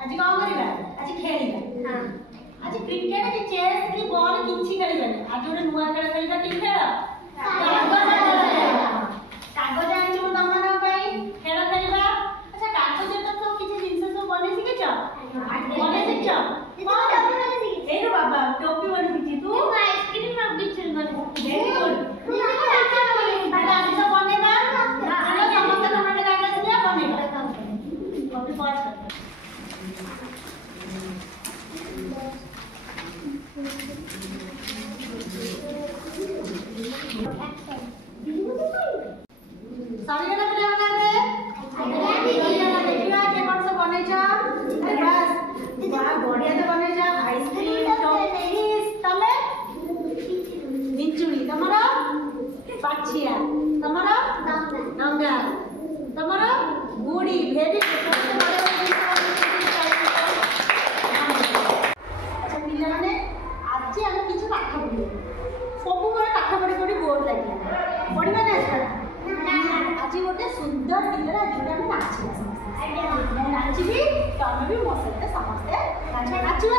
आज कौन करबा आज खेलिबा हां आज क्रिकेट की चेस की बॉल किछि खेलिबानी आज गोटे नुआ खेल खेलिबा की खेल कागज आनिछु तमना पई खेल खेलिबा अच्छा कागज तो किछि जिंस सब बने सिखिछ बने सिखिछ कोन टोपी बने सिखिछ ए रे बाबा टोपी बने सिखिछ तू आइसक्रीम और बिचल बने वेरी गुड बाबा आज सब बनेबा चलो समस्त नोटे कागज ले बनेबा टोपी पास कर सारी वाला प्ले करते देखिए के कौन सा बने जा अरे बस वाह बढ़िया तो बने जा आइसक्रीम टॉफीज तमे मिंचुड़ी तमरा पाछिया तमरा नंगा तमरा गुडी भेरी अच्छा पिला माने आज हम किछ पाठ पढिबे सब बड़े पाठ पढि पढि बोर लागिला पढिबा ना आज गोटे सुंदर गीत जोटा नाचिबा समस्त नाचिबी तमे भी मो सहित समस्ते नाचिबा